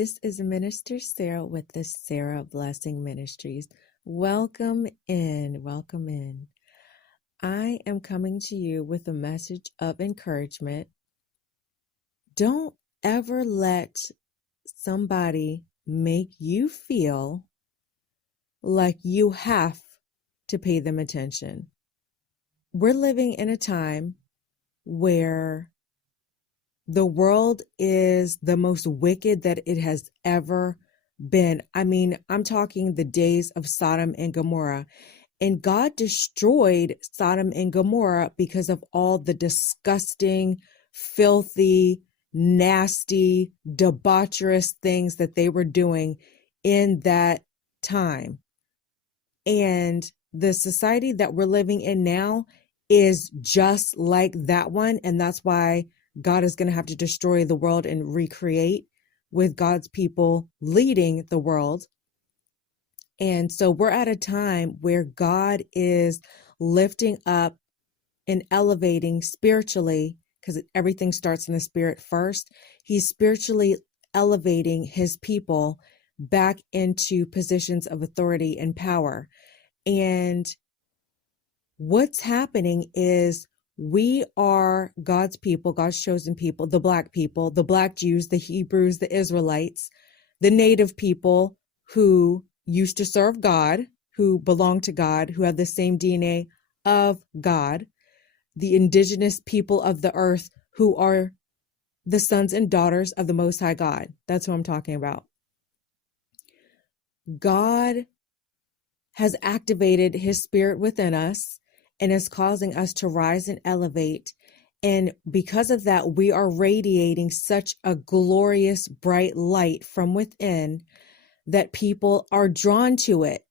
This is Minister Sarah with the Sarah Blessing Ministries. Welcome in, welcome in. I am coming to you with a message of encouragement. Don't ever let somebody make you feel like you have to pay them attention. We're living in a time where the world is the most wicked that it has ever been. I mean, I'm talking the days of Sodom and Gomorrah. And God destroyed Sodom and Gomorrah because of all the disgusting, filthy, nasty, debaucherous things that they were doing in that time. And the society that we're living in now is just like that one. And that's why God is going to have to destroy the world and recreate with God's people leading the world. And so we're at a time where God is lifting up and elevating spiritually, because everything starts in the spirit first. He's spiritually elevating his people back into positions of authority and power. And what's happening is we are God's people, God's chosen people, the Black people, the Black Jews, the Hebrews, the Israelites, the native people who used to serve God, who belong to God, who have the same DNA of God, the indigenous people of the earth who are the sons and daughters of the Most High God. That's who I'm talking about. God has activated his spirit within us and is causing us to rise and elevate. And because of that, we are radiating such a glorious, bright light from within that people are drawn to it.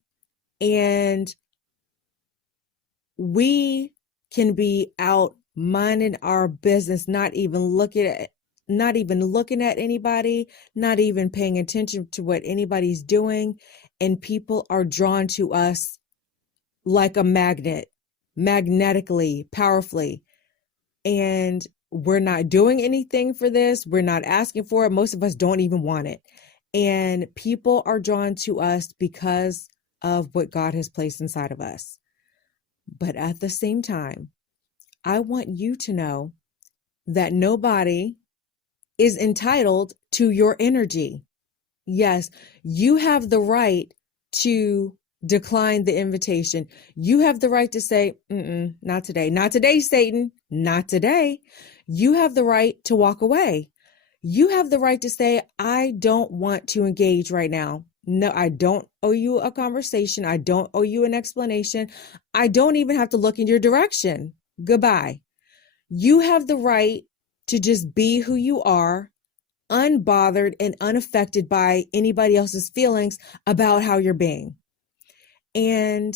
And we can be out minding our business, not even looking at anybody, not even paying attention to what anybody's doing. And people are drawn to us like a magnet, magnetically, powerfully. And we're not doing anything for this. We're not asking for it. Most of us don't even want it. And people are drawn to us because of what God has placed inside of us. But at the same time, I want you to know that nobody is entitled to your energy. Yes, you have the right to decline the invitation. You have the right to say, not today. Not today, Satan. Not today. You have the right to walk away. You have the right to say, I don't want to engage right now. No, I don't owe you a conversation. I don't owe you an explanation. I don't even have to look in your direction. Goodbye. You have the right to just be who you are, unbothered and unaffected by anybody else's feelings about how you're being. And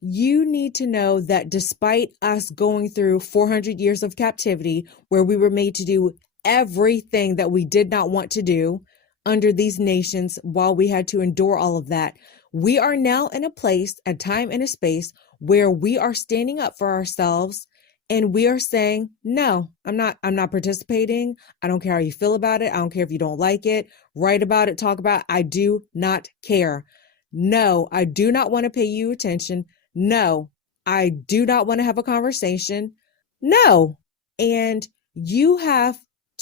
you need to know that despite us going through 400 years of captivity, where we were made to do everything that we did not want to do under these nations, while we had to endure all of that, we are now in a place, a time and a space where we are standing up for ourselves. And we are saying, no, I'm not participating. I don't care how you feel about it. I don't care if you don't like it. Write about it, talk about it. I do not care. No, I do not want to pay you attention. No, I do not want to have a conversation. No. And you have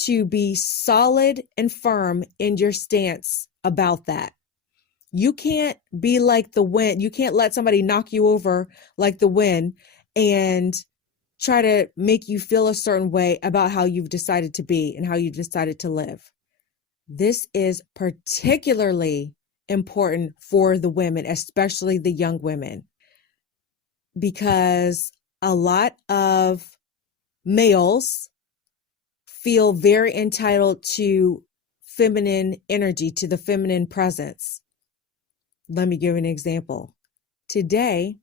to be solid and firm in your stance about that. You can't be like the wind. You can't let somebody knock you over like the wind and try to make you feel a certain way about how you've decided to be and how you've decided to live. This is particularly important for the women, especially the young women, because a lot of males feel very entitled to feminine energy, to the feminine presence. Let me give an example. Today,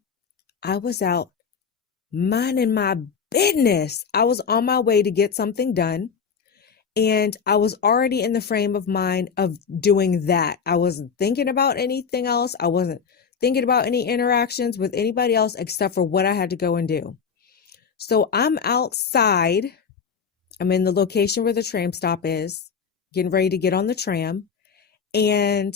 I was out minding my business. I was on my way to get something done, and I was already in the frame of mind of doing that. I wasn't thinking about anything else. I wasn't thinking about any interactions with anybody else except for what I had to go and do. So I'm outside. I'm in the location where the tram stop is, getting ready to get on the tram. And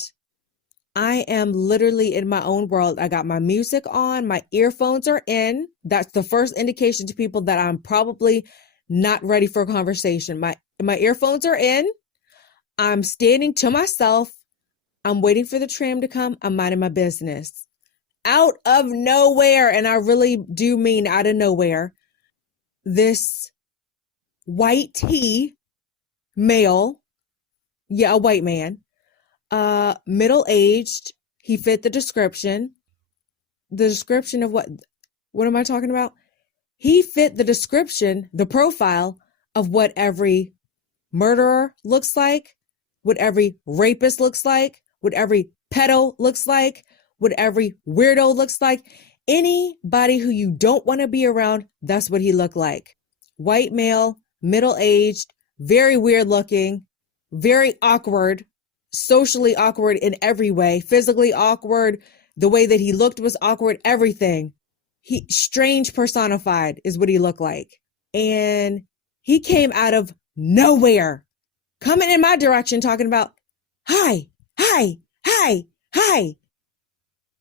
I am literally in my own world. I got my music on, my earphones are in. That's the first indication to people that I'm probably not ready for a conversation. My earphones are in. I'm standing to myself. I'm waiting for the tram to come. I'm minding my business. Out of nowhere, and I really do mean out of nowhere, this white tee male, a white man, middle-aged, he fit the description. The description of what am I talking about? He fit the description, the profile of what every murderer looks like, what every rapist looks like, what every pedo looks like, what every weirdo looks like. Anybody who you don't want to be around, that's what he looked like. White male, middle-aged, very weird looking, very awkward, socially awkward in every way, physically awkward. The way that he looked was awkward, everything. Strange personified is what he looked like. And he came out of nowhere, coming in my direction, talking about, hi, hi, hi, hi.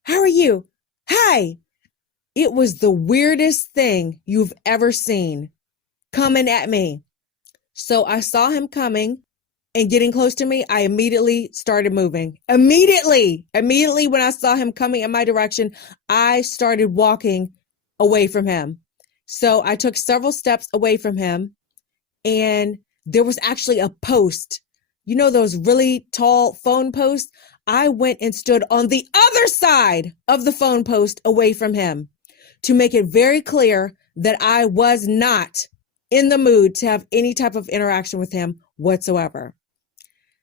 How are you? Hi. It was the weirdest thing you've ever seen coming at me. So I saw him coming and getting close to me. I immediately started moving. Immediately when I saw him coming in my direction, I started walking away from him. So I took several steps away from him, and there was actually a post. You know those really tall phone posts? I went and stood on the other side of the phone post away from him to make it very clear that I was not in the mood to have any type of interaction with him whatsoever.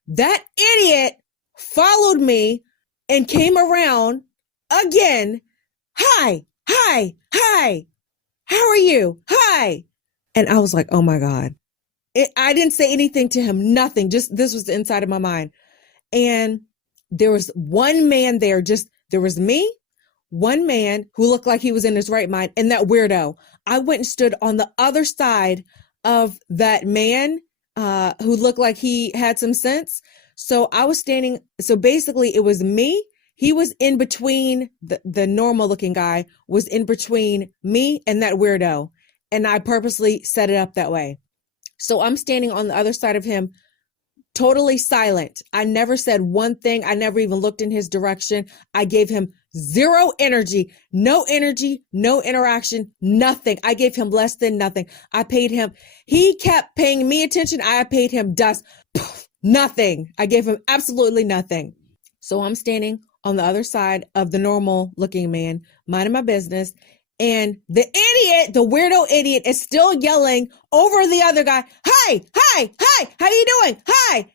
That idiot followed me and came around again. Hi, hi, hi. How are you? Hi. And I was like, oh my God. I didn't say anything to him, nothing. Just this was the inside of my mind. And there was one man there, there was me, one man who looked like he was in his right mind, and that weirdo. I went and stood on the other side of that man who looked like he had some sense. So I was standing. So basically it was me. He was in between, the normal looking guy was in between me and that weirdo. And I purposely set it up that way. So I'm standing on the other side of him, totally silent. I never said one thing. I never even looked in his direction. I gave him zero energy, no interaction, nothing. I gave him less than nothing. I paid him. He kept paying me attention. I paid him dust. Nothing. I gave him absolutely nothing. So I'm standing on the other side of the normal looking man, minding my business. And the idiot, the weirdo idiot, is still yelling over the other guy. Hi, hi, hi. How you doing? Hi.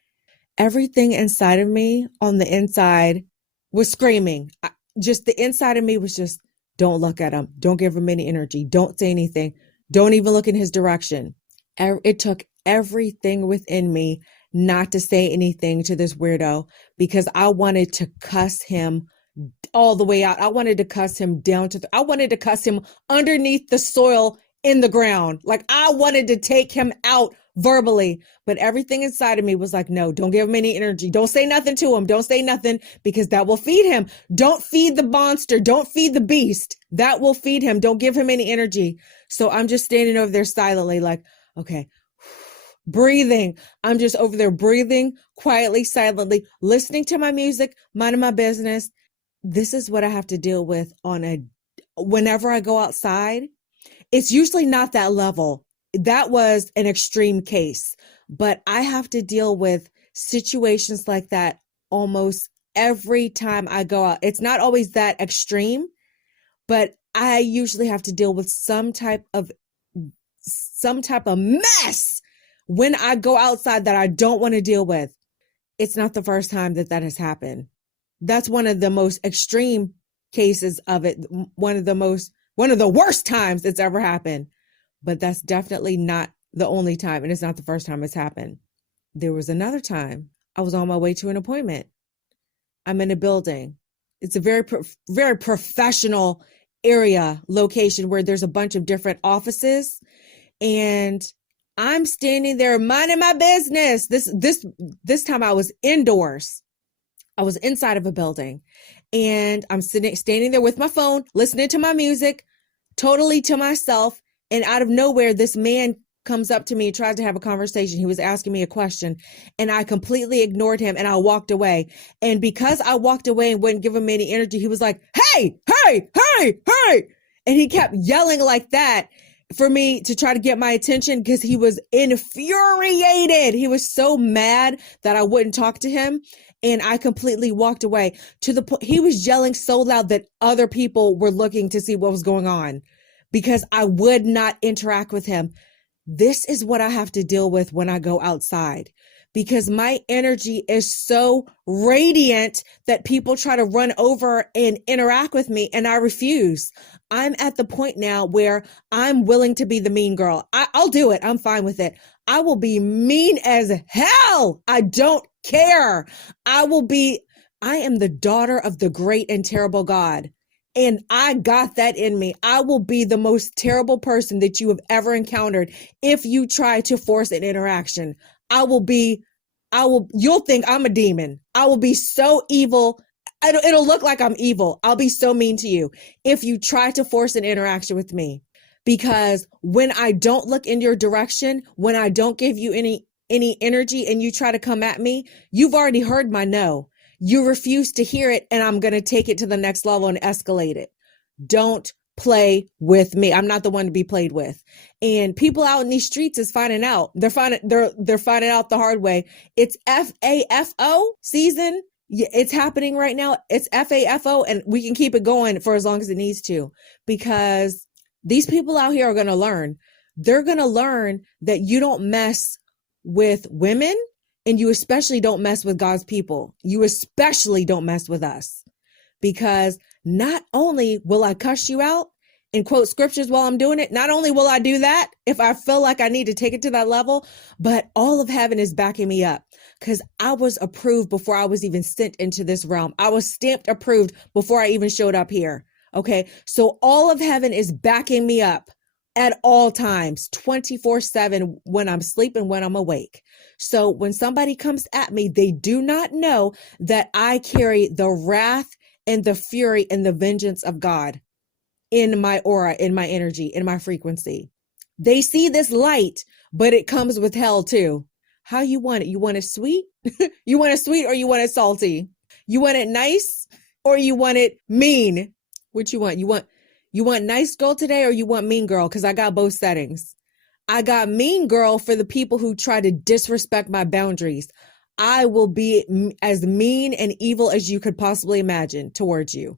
Everything inside of me on the inside was screaming. Just the inside of me was just, don't look at him. Don't give him any energy. Don't say anything. Don't even look in his direction. It took everything within me not to say anything to this weirdo because I wanted to cuss him all the way out. I wanted to cuss him I wanted to cuss him underneath the soil in the ground. Like I wanted to take him out verbally, but everything inside of me was like, no, don't give him any energy. Don't say nothing to him. Don't say nothing because that will feed him. Don't feed the monster. Don't feed the beast. That will feed him. Don't give him any energy. So I'm just standing over there silently like, okay, breathing. I'm just over there breathing quietly, silently, listening to my music, minding my business. This is what I have to deal with whenever I go outside. It's usually not that level. That was an extreme case, but I have to deal with situations like that almost every time I go out. It's not always that extreme, but I usually have to deal with some type of mess when I go outside that I don't want to deal with. It's not the first time that has happened. That's one of the most extreme cases of it. One of the worst times it's ever happened. But that's definitely not the only time. And it's not the first time it's happened. There was another time I was on my way to an appointment. I'm in a building. It's a very, very professional location where there's a bunch of different offices. And I'm standing there minding my business. This time I was indoors. I was inside of a building, and I'm standing there with my phone, listening to my music, totally to myself. And out of nowhere, this man comes up to me, tries to have a conversation. He was asking me a question, and I completely ignored him and I walked away. And because I walked away and wouldn't give him any energy, he was like, hey, hey, hey, hey. And he kept yelling like that for me to try to get my attention because he was infuriated. He was so mad that I wouldn't talk to him. And I completely walked away to the point. He was yelling so loud that other people were looking to see what was going on because I would not interact with him. This is what I have to deal with when I go outside, because my energy is so radiant that people try to run over and interact with me, and I refuse. I'm at the point now where I'm willing to be the mean girl. I'll do it. I'm fine with it. I will be mean as hell. I don't care. I am the daughter of the great and terrible God. And I got that in me. I will be the most terrible person that you have ever encountered if you try to force an interaction. You'll think I'm a demon. I will be so evil. It'll look like I'm evil. I'll be so mean to you if you try to force an interaction with me. Because when I don't look in your direction, when I don't give you any energy and you try to come at me, you've already heard my no. You refuse to hear it, and I'm going to take it to the next level and escalate it. Don't play with me. I'm not the one to be played with. And people out in these streets is finding out. They're finding out the hard way. It's FAFO season. It's happening right now. It's FAFO, and we can keep it going for as long as it needs to, because these people out here are going to learn. They're going to learn that you don't mess with women. And you especially don't mess with God's people. You especially don't mess with us, because not only will I cuss you out and quote scriptures while I'm doing it, not only will I do that if I feel like I need to take it to that level, but all of heaven is backing me up, because I was approved before I was even sent into this realm. I was stamped approved before I even showed up here. Okay. So all of heaven is backing me up at all times, 24/7, when I'm sleeping, when I'm awake. So when somebody comes at me, they do not know that I carry the wrath and the fury and the vengeance of God in my aura, in my energy, in my frequency. They see this light, but it comes with hell too. How you want it? You want it sweet? You want it sweet, or you want it salty? You want it nice, or you want it mean? What you want? You want nice girl today, or you want mean girl? Because I got both settings. I got mean girl for the people who try to disrespect my boundaries. I will be as mean and evil as you could possibly imagine towards you.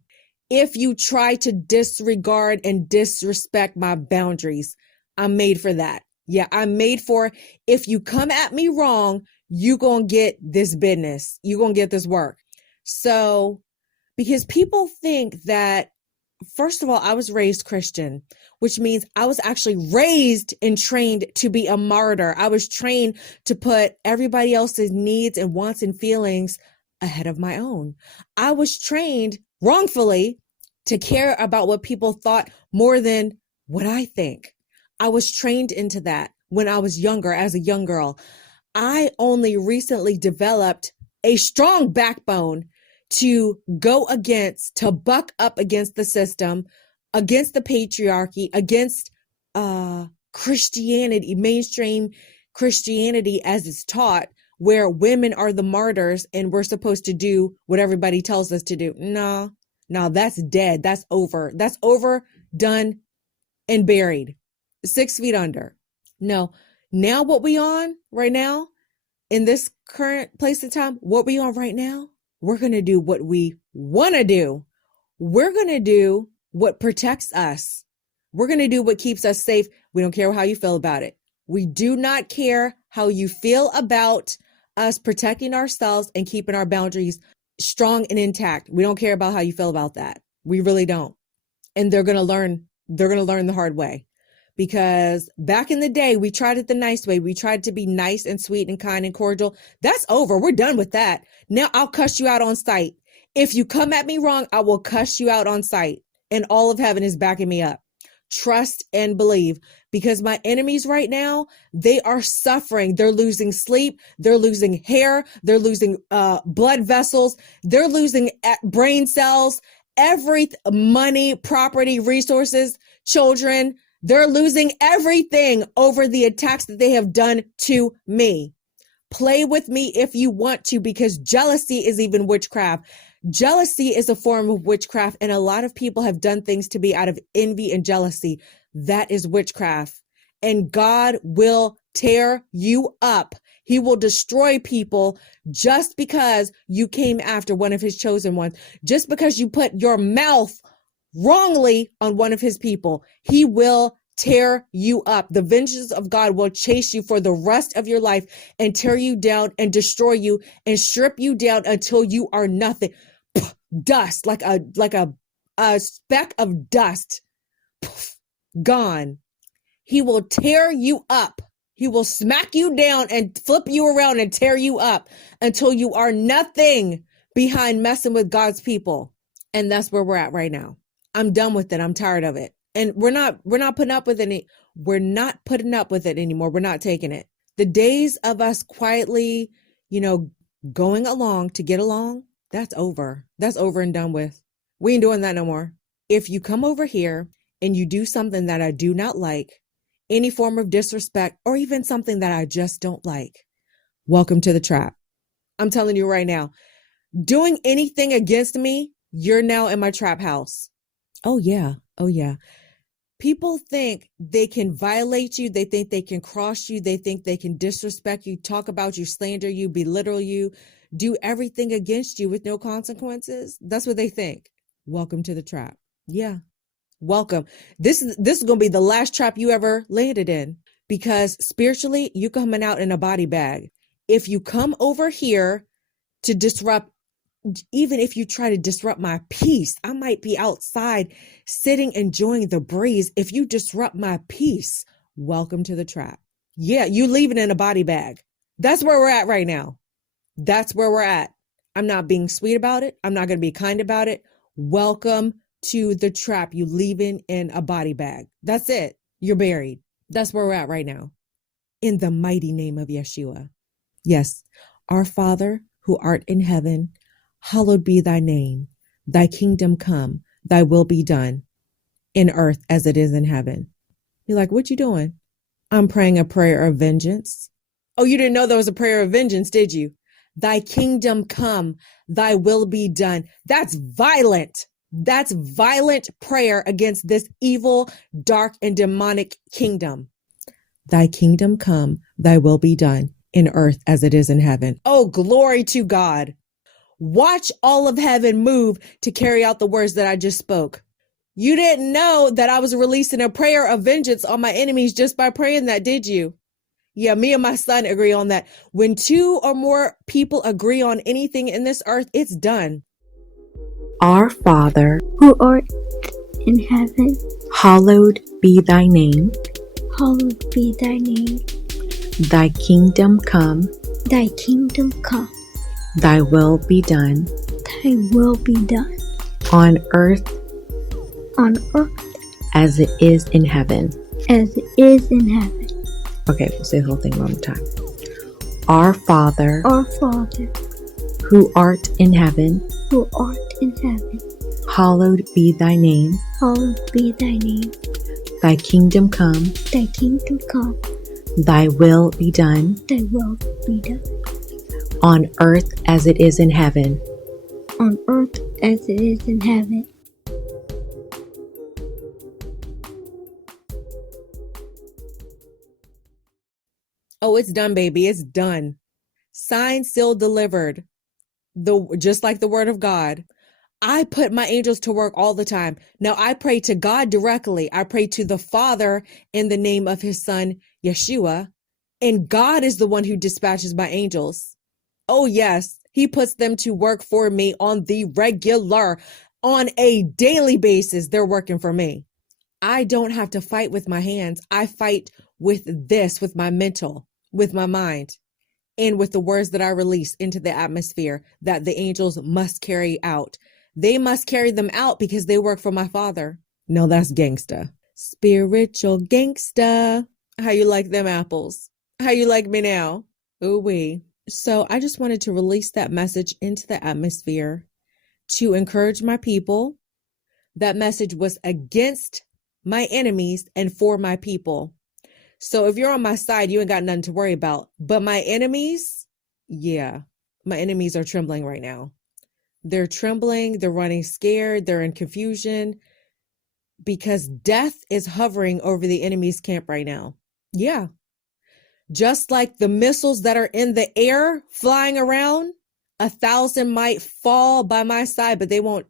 If you try to disregard and disrespect my boundaries, I'm made for that. Yeah, I'm made for, if you come at me wrong, you gonna get this business. You gonna get this work. So, because people think that, first of all, I was raised Christian, which means I was actually raised and trained to be a martyr. I was trained to put everybody else's needs and wants and feelings ahead of my own. I was trained wrongfully to care about what people thought more than what I think. I was trained into that when I was younger, as a young girl. I only recently developed a strong backbone to buck up against the system, against the patriarchy, against Christianity, mainstream Christianity as it's taught, where women are the martyrs and we're supposed to do what everybody tells us to do. No, that's dead. That's over. That's over, done, and buried. 6 feet under. No, now what we on right now, in this current place and time, what we on right now, we're going to do what we want to do. We're going to do what protects us. We're going to do what keeps us safe. We don't care how you feel about it. We do not care how you feel about us protecting ourselves and keeping our boundaries strong and intact. We don't care about how you feel about that. We really don't. And they're going to learn the hard way. Because back in the day, we tried it the nice way. We tried to be nice and sweet and kind and cordial. That's over. We're done with that. Now I'll cuss you out on sight. If you come at me wrong, I will cuss you out on sight. And all of heaven is backing me up. trust and believe, because my enemies right now, they are suffering. They're losing sleep. They're losing hair. They're losing blood vessels. They're losing brain cells, money, property, resources, children. They're losing everything over the attacks that they have done to me. Play with me if you want to, because jealousy is even witchcraft. Jealousy is a form of witchcraft, and a lot of people have done things to me out of envy and jealousy. That is witchcraft. And God will tear you up. He will destroy people just because you came after one of his chosen ones, just because you put your mouth wrongly on one of his people. He will tear you up. The vengeance of God will chase you for the rest of your life and tear you down and destroy you and strip you down until you are nothing. Dust, like a speck of dust. Gone. He will tear you up. He will smack you down and flip you around and tear you up until you are nothing behind messing with God's people. And that's where we're at right now. I'm done with it. I'm tired of it. And we're not putting up with it. We're not putting up with it anymore. We're not taking it. The days of us quietly, going along to get along, that's over. That's over and done with. We ain't doing that no more. If you come over here and you do something that I do not like, any form of disrespect, or even something that I just don't like, welcome to the trap. I'm telling you right now, doing anything against me, you're now in my trap house. Oh yeah. Oh yeah. People think they can violate you. They think they can cross you. They think they can disrespect you, talk about you, slander you, belittle you, do everything against you with no consequences. That's what they think. Welcome to the trap. Yeah. Welcome. This is going to be the last trap you ever landed in, because spiritually, you're coming out in a body bag. If you come over here to disrupt, even if you try to disrupt my peace, I might be outside sitting, enjoying the breeze. If you disrupt my peace, welcome to the trap. Yeah, you leave it in a body bag. That's where we're at right now. That's where we're at. I'm not being sweet about it. I'm not going to be kind about it. Welcome to the trap. You leaving in a body bag. That's it. You're buried. That's where we're at right now. In the mighty name of Yeshua. Yes. Our Father who art in heaven, hallowed be thy name. Thy kingdom come, thy will be done in earth as it is in heaven. You're like, what you doing? I'm praying a prayer of vengeance. Oh, you didn't know there was a prayer of vengeance, did you? Thy kingdom come, thy will be done. That's violent. That's violent prayer against this evil, dark, and demonic kingdom. Thy kingdom come, thy will be done in earth as it is in heaven. Oh, glory to God. Watch all of heaven move to carry out the words that I just spoke. You didn't know that I was releasing a prayer of vengeance on my enemies just by praying that, did you? Yeah, me and my son agree on that. When two or more people agree on anything in this earth, it's done. Our Father, who art in heaven, hallowed be thy name. Hallowed be thy name. Thy kingdom come. Thy kingdom come. Thy will be done. Thy will be done. On earth. On earth. As it is in heaven. As it is in heaven. Okay, we'll say the whole thing one more time. Our Father. Our Father. Who art in heaven. Who art in heaven. Hallowed be thy name. Hallowed be thy name. Thy kingdom come. Thy kingdom come. Thy will be done. Thy will be done. On earth as it is in heaven. On earth as it is in heaven. Oh, it's done, baby. It's done. Signed, sealed, delivered. Just like the word of God. I put my angels to work all the time. Now I pray to God directly. I pray to the Father in the name of his son, Yeshua. And God is the one who dispatches my angels. Oh, yes. He puts them to work for me on the regular, on a daily basis. They're working for me. I don't have to fight with my hands. I fight with my mental, with my mind, and with the words that I release into the atmosphere that the angels must carry out. They must carry them out because they work for my Father. No, that's gangsta. Spiritual gangsta. How you like them apples? How you like me now? Ooh wee. So I just wanted to release that message into the atmosphere to encourage my people. That message was against my enemies and for my people. So if you're on my side, you ain't got nothing to worry about. But my enemies, yeah, my enemies are trembling right now. They're trembling, they're running scared, they're in confusion because death is hovering over the enemy's camp right now. Yeah. Just like the missiles that are in the air flying around, 1,000 might fall by my side, but they won't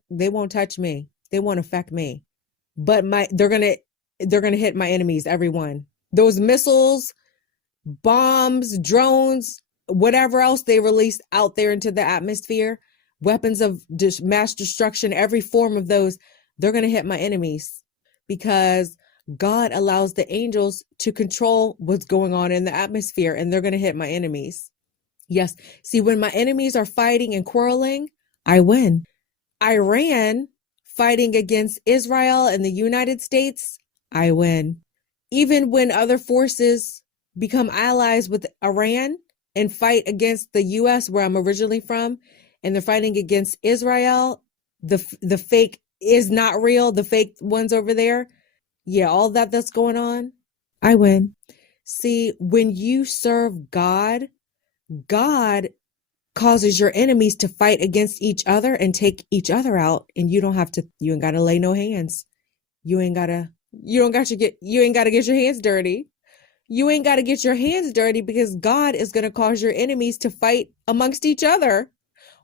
touch me. They won't affect me. But they're gonna hit my enemies, everyone. Those missiles, bombs, drones, whatever else they release out there into the atmosphere, weapons of mass destruction, every form of those, they're gonna hit my enemies because God allows the angels to control what's going on in the atmosphere, and they're going to hit my enemies. Yes. See, when my enemies are fighting and quarreling, I win. Iran fighting against Israel and the United States, I win. Even when other forces become allies with Iran and fight against the U.S., where I'm originally from, and they're fighting against Israel, the fake is not real, the fake ones over there, yeah, all that's going on, I win. See, when you serve God, God causes your enemies to fight against each other and take each other out, and you ain't got to lay no hands. You ain't got to get your hands dirty. You ain't got to get your hands dirty because God is going to cause your enemies to fight amongst each other.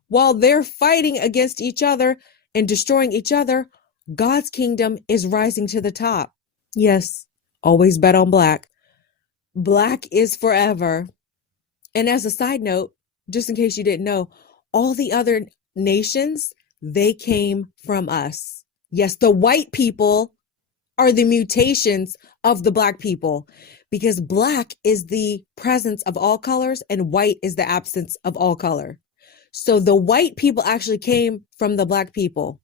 While they're fighting against each other and destroying each other, God's kingdom is rising to the top. Yes, always bet on black. Black is forever. And as a side note, just in case you didn't know, all the other nations, they came from us. Yes, the white people are the mutations of the black people because black is the presence of all colors and white is the absence of all color. So the white people actually came from the black people,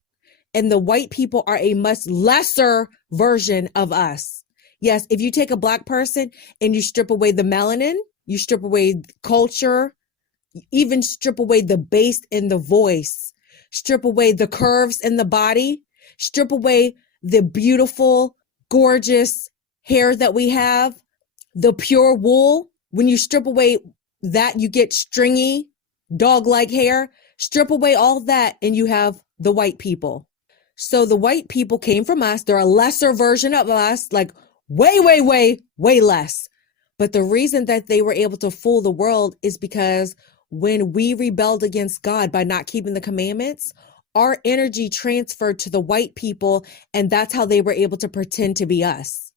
and the white people are a much lesser version of us. Yes, if you take a black person and you strip away the melanin, you strip away culture, even strip away the bass in the voice, strip away the curves in the body, strip away the beautiful, gorgeous hair that we have, the pure wool. When you strip away that, you get stringy, dog-like hair. Strip away all that and you have the white people. So the white people came from us. They're a lesser version of us, like way, way, way, way less. But the reason that they were able to fool the world is because when we rebelled against God by not keeping the commandments, our energy transferred to the white people, and that's how they were able to pretend to be us.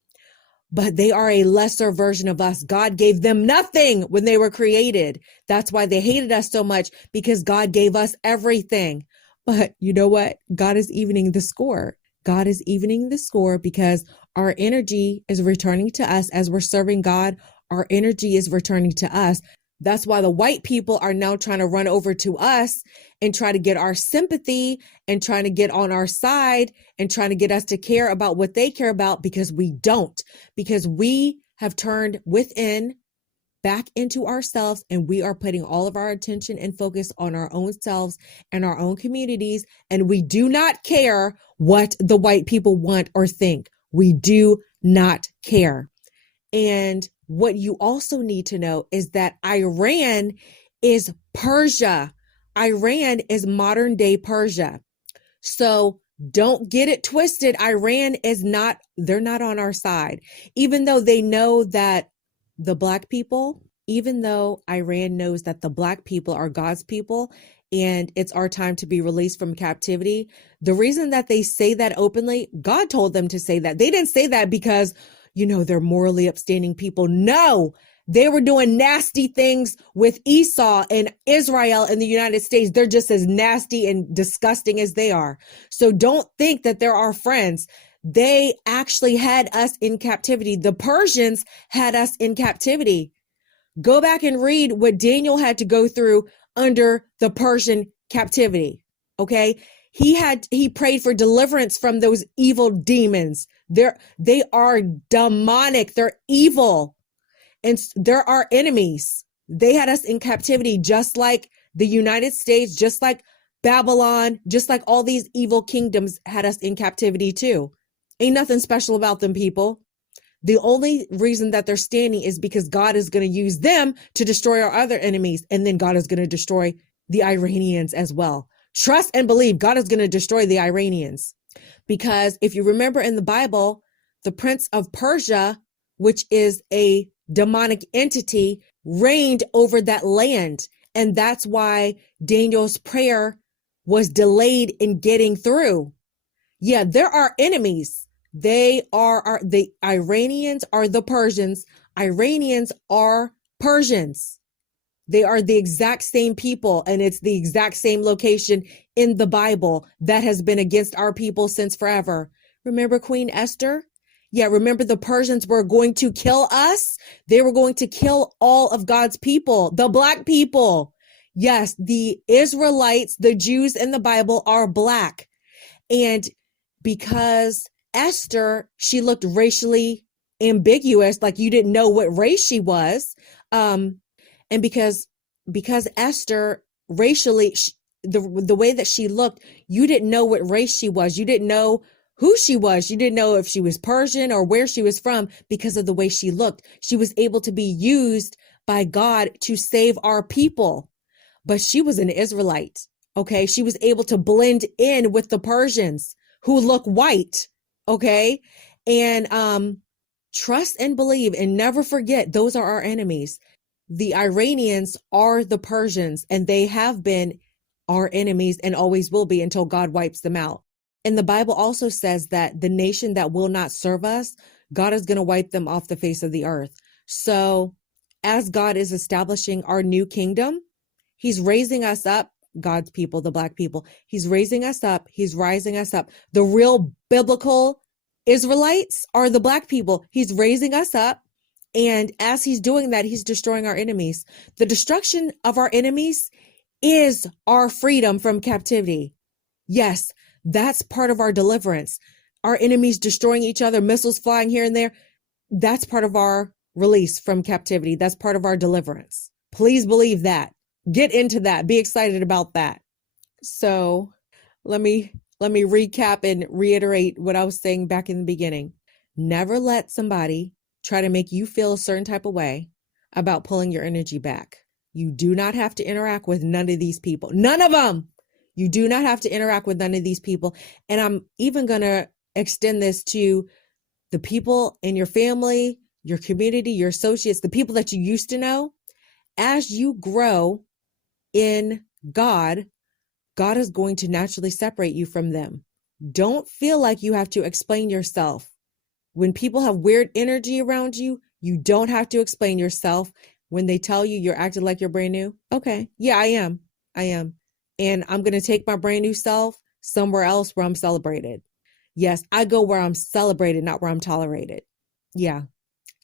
But they are a lesser version of us. God gave them nothing when they were created. That's why they hated us so much, because God gave us everything. But you know what? God is evening the score. God is evening the score because our energy is returning to us as we're serving God. Our energy is returning to us. That's why the white people are now trying to run over to us and try to get our sympathy and trying to get on our side and trying to get us to care about what they care about, because we don't, because we have turned within back into ourselves, and we are putting all of our attention and focus on our own selves and our own communities. And we do not care what the white people want or think. We do not care. And what you also need to know is that Iran is Persia. Iran is modern day Persia. So don't get it twisted. Iran is not, they're not on our side. Even though they know that the black people, even though Iran knows that the black people are God's people and it's our time to be released from captivity, the reason that they say that openly, God told them to say that. They didn't say that because, they're morally upstanding people. No, they were doing nasty things with Esau and Israel and the United States. They're just as nasty and disgusting as they are. So don't think that they're our friends. They actually had us in captivity. The Persians had us in captivity. Go back and read what Daniel had to go through under the Persian captivity. Okay. He prayed for deliverance from those evil demons. They are demonic. They're evil. And they're our enemies. They had us in captivity, just like the United States, just like Babylon, just like all these evil kingdoms had us in captivity too. Ain't nothing special about them, people. The only reason that they're standing is because God is going to use them to destroy our other enemies. And then God is going to destroy the Iranians as well. Trust and believe God is going to destroy the Iranians. Because if you remember in the Bible, the Prince of Persia, which is a demonic entity, reigned over that land. And that's why Daniel's prayer was delayed in getting through. Yeah, there are enemies. The Iranians are the Persians. Iranians are Persians. They are the exact same people, and it's the exact same location in the Bible that has been against our people since forever. Remember Queen Esther? Yeah, remember the Persians were going to kill us? They were going to kill all of God's people, the black people. Yes, the Israelites, the Jews in the Bible are black. And because Esther, she looked racially ambiguous, like you didn't know what race she was. And because Esther racially, the way that she looked, you didn't know what race she was. You didn't know who she was. You didn't know if she was Persian or where she was from because of the way she looked. She was able to be used by God to save our people. But she was an Israelite. Okay. She was able to blend in with the Persians who look white. Okay. And trust and believe and never forget, those are our enemies. The Iranians are the Persians, and they have been our enemies and always will be until God wipes them out. And the Bible also says that the nation that will not serve us, God is going to wipe them off the face of the earth. So as God is establishing our new kingdom, he's raising us up, God's people, the black people. He's raising us up. He's rising us up. The real biblical Israelites are the black people. He's raising us up. And as he's doing that, he's destroying our enemies. The destruction of our enemies is our freedom from captivity. Yes, that's part of our deliverance. Our enemies destroying each other, missiles flying here and there. That's part of our release from captivity. That's part of our deliverance. Please believe that. Get into that. Be excited about that. So let me recap and reiterate what I was saying back in the beginning. Never let somebody try to make you feel a certain type of way about pulling your energy back. You do not have to interact with none of these people. None of them. You do not have to interact with none of these people. And I'm even going to extend this to the people in your family, your community, your associates, the people that you used to know. As you grow in God, God is going to naturally separate you from them. Don't feel like you have to explain yourself. When people have weird energy around you, you don't have to explain yourself. When they tell you you're acting like you're brand new, okay, yeah, I am. And I'm going to take my brand new self somewhere else where I'm celebrated. Yes, I go where I'm celebrated, not where I'm tolerated. Yeah.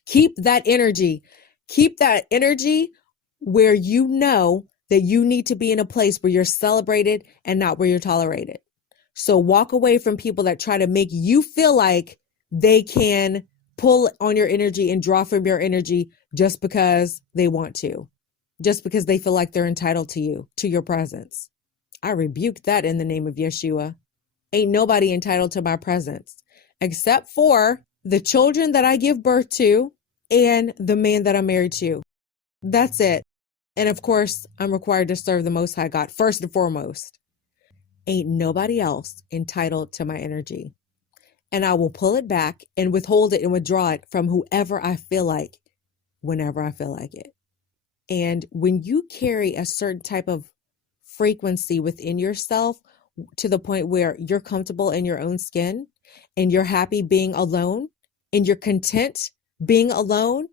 Keep that energy. Keep that energy where you know that you need to be in a place where you're celebrated and not where you're tolerated. So walk away from people that try to make you feel like they can pull on your energy and draw from your energy just because they want to, just because they feel like they're entitled to you, to your presence. I rebuke that in the name of Yeshua. Ain't nobody entitled to my presence except for the children that I give birth to and the man that I'm married to. That's it. And of course, I'm required to serve the Most High God first and foremost. Ain't nobody else entitled to my energy. And I will pull it back and withhold it and withdraw it from whoever I feel like, whenever I feel like it. And when you carry a certain type of frequency within yourself to the point where you're comfortable in your own skin and you're happy being alone and you're content being alone,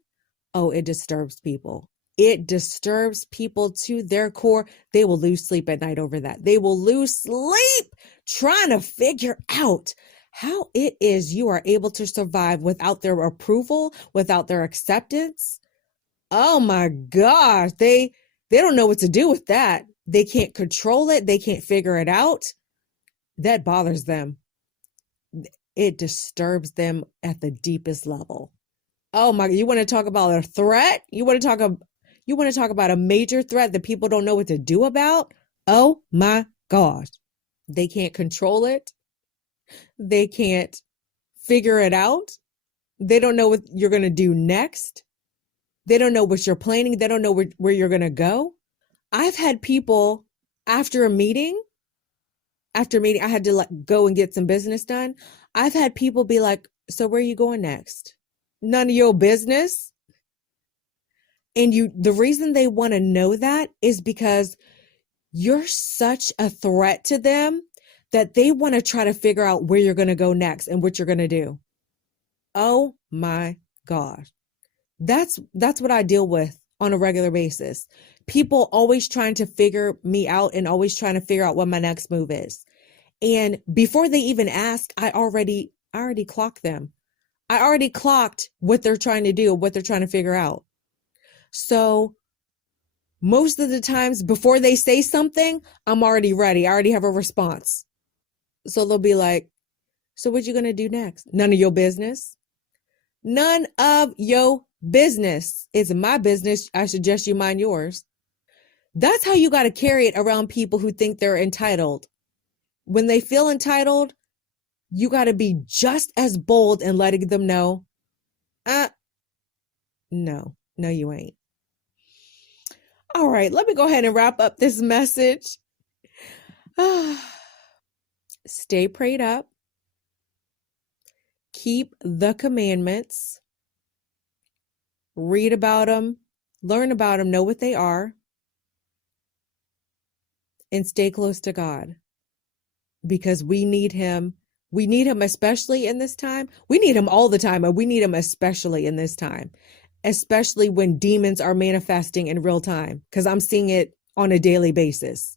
oh, it disturbs people. It disturbs people to their core. They will lose sleep at night over that. They will lose sleep trying to figure out how it is you are able to survive without their approval, without their acceptance. Oh my gosh, they don't know what to do with that. they can't control it, they can't figure it out, that bothers them. It disturbs them at the deepest level. Oh my, you want to talk about a threat? You want to talk about a major threat that people don't know what to do about? Oh my gosh. They can't control it. They can't figure it out. They don't know what you're going to do next. They don't know what you're planning. They don't know where you're going to go. I've had people after a meeting, I had to go and get some business done. I've had people be like, so where are you going next? None of your business. And the reason they want to know that is because you're such a threat to them that they want to try to figure out where you're going to go next and what you're going to do. Oh my gosh. That's what I deal with on a regular basis. People always trying to figure me out and always trying to figure out what my next move is. And before they even ask, I already clocked them. I already clocked what they're trying to do, what they're trying to figure out. So most of the times before they say something, I'm already ready. I already have a response. So they'll be like, so what you going to do next? None of your business. None of your business. It's my business. I suggest you mind yours. That's how you got to carry it around people who think they're entitled. When they feel entitled, you got to be just as bold in letting them know, no, you ain't. All right, let me go ahead and wrap up this message. Stay prayed up. Keep the commandments. Read about them, learn about them, know what they are, and stay close to God. Because we need him. We need him especially in this time. We need him all the time, but we need him especially in this time. Especially when demons are manifesting in real time, because I'm seeing it on a daily basis.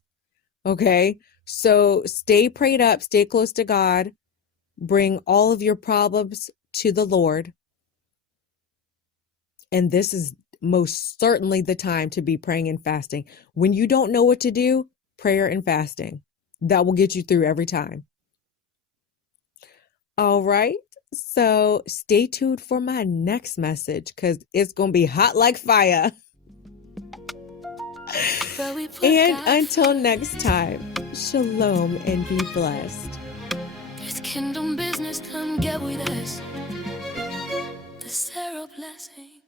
Okay, so stay prayed up, stay close to God, bring all of your problems to the Lord. And this is most certainly the time to be praying and fasting. When you don't know what to do, prayer and fasting. That will get you through every time. All right. So stay tuned for my next message because it's going to be hot like fire. And until next time, shalom and be blessed. It's kingdom business, come get with us. The Sarah blessing.